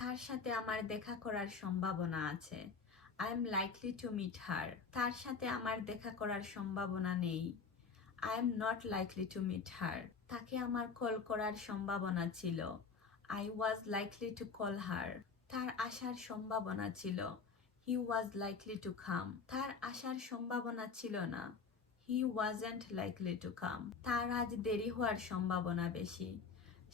তার সাথে আমার দেখা করার সম্ভাবনা আছে। I am likely to meet her. তার সাথে আমার দেখা করার সম্ভাবনা নেই। I am not likely to meet her. তাকে আমার কল করার সম্ভাবনা ছিল। I was likely to call her. তার আসার সম্ভাবনা ছিল। He was likely to come. তার আসার সম্ভাবনা ছিল না। He wasn't likely to come. তার আজ দেরি হওয়ার সম্ভাবনা বেশি।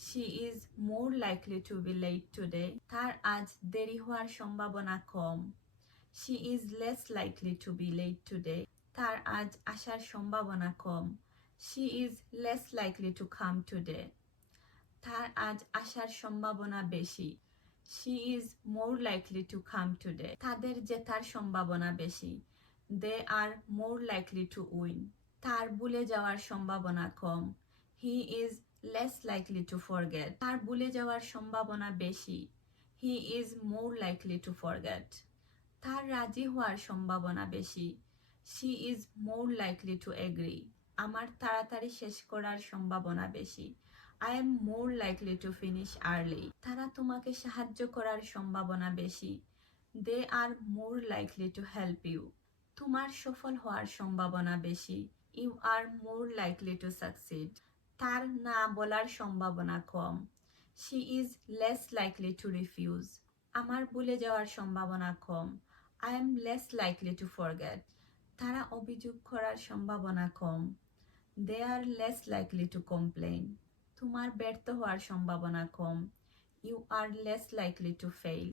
She is more likely to be late today. তার আজ দেরি হওয়ার সম্ভাবনা কম। She is less likely to be late today. তার আজ আসার সম্ভাবনা কম। She is less likely to come today. তার আজ আসার সম্ভাবনা বেশি। She is more likely to come today. তাদের জেতার সম্ভাবনা বেশি। They are more likely to win. তার ভুলে যাওয়ার সম্ভাবনা কম। He is less likely to forget. তার ভুলে যাওয়ার সম্ভাবনা বেশি। He is more likely to forget. তার রাজি হওয়ার সম্ভাবনা বেশি। She is more likely to agree. আমার তাড়াতাড়ি শেষ করার সম্ভাবনা বেশি। I am more likely to finish early. তারা তোমাকে সাহায্য করার সম্ভাবনা বেশি। They are more likely to help you. তোমার সফল হওয়ার সম্ভাবনা বেশি। You are more likely to succeed. তার না বলার সম্ভাবনা কম। She is less likely to refuse. আমার ভুলে যাওয়ার সম্ভাবনা কম। I am less likely to forget. তারা অভিযোগ করার সম্ভাবনা কম। They are less likely to complain. তোমার ব্যর্থ হওয়ার সম্ভাবনা কম। You are less likely to fail.